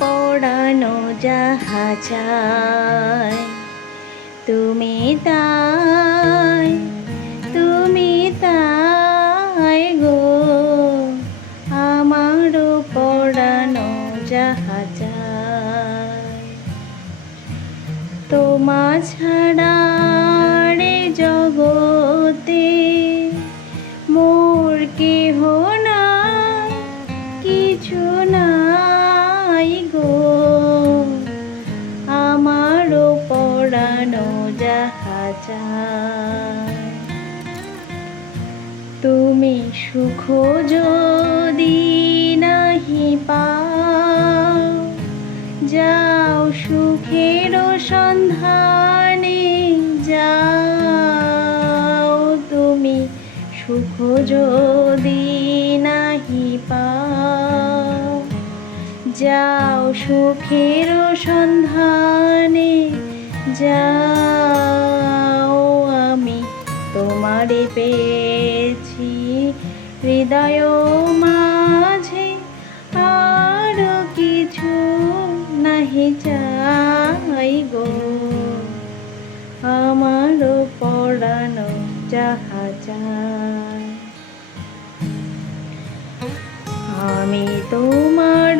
পড়ানো যাহা তুমি তাই তুমি তাই গো। আমারও পড়ানো যাহা তোমা ছাড়া জগতে মোর কেহ না কিছু নাই গো। আমারও পড়ানো তুমি সুখ যদি নাহি পাও, যাও সুখের সন্ধানে যাও। তুমি সুখ যদি যাও সুখের সন্ধানে, যাও আমি তোমারে পেয়েছি হৃদয় মাঝে। আর কিছু নাহি চাই গো। আমার পড়ানো যাহা চাই। আমি তোমার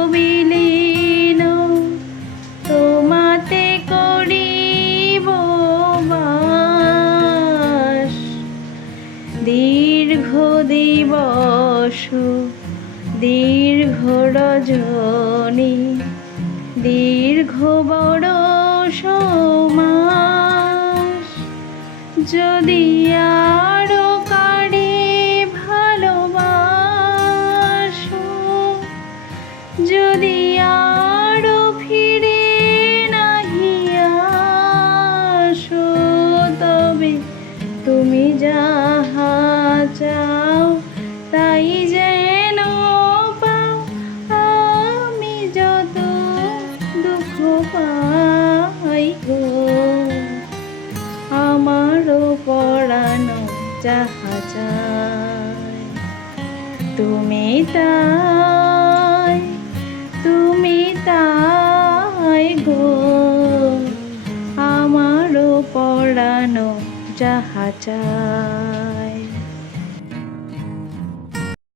দিবস দীর্ঘ রজনী, দীর্ঘ বরষ মাস যদি আরও কারে ভালোবাসো, যদি আরও ফিরে নাহি আসো, তবে তুমি যাহা যাহা যায় তুমি তাই তুমি তাই গো। আমারও পড়ানো যাহা চায়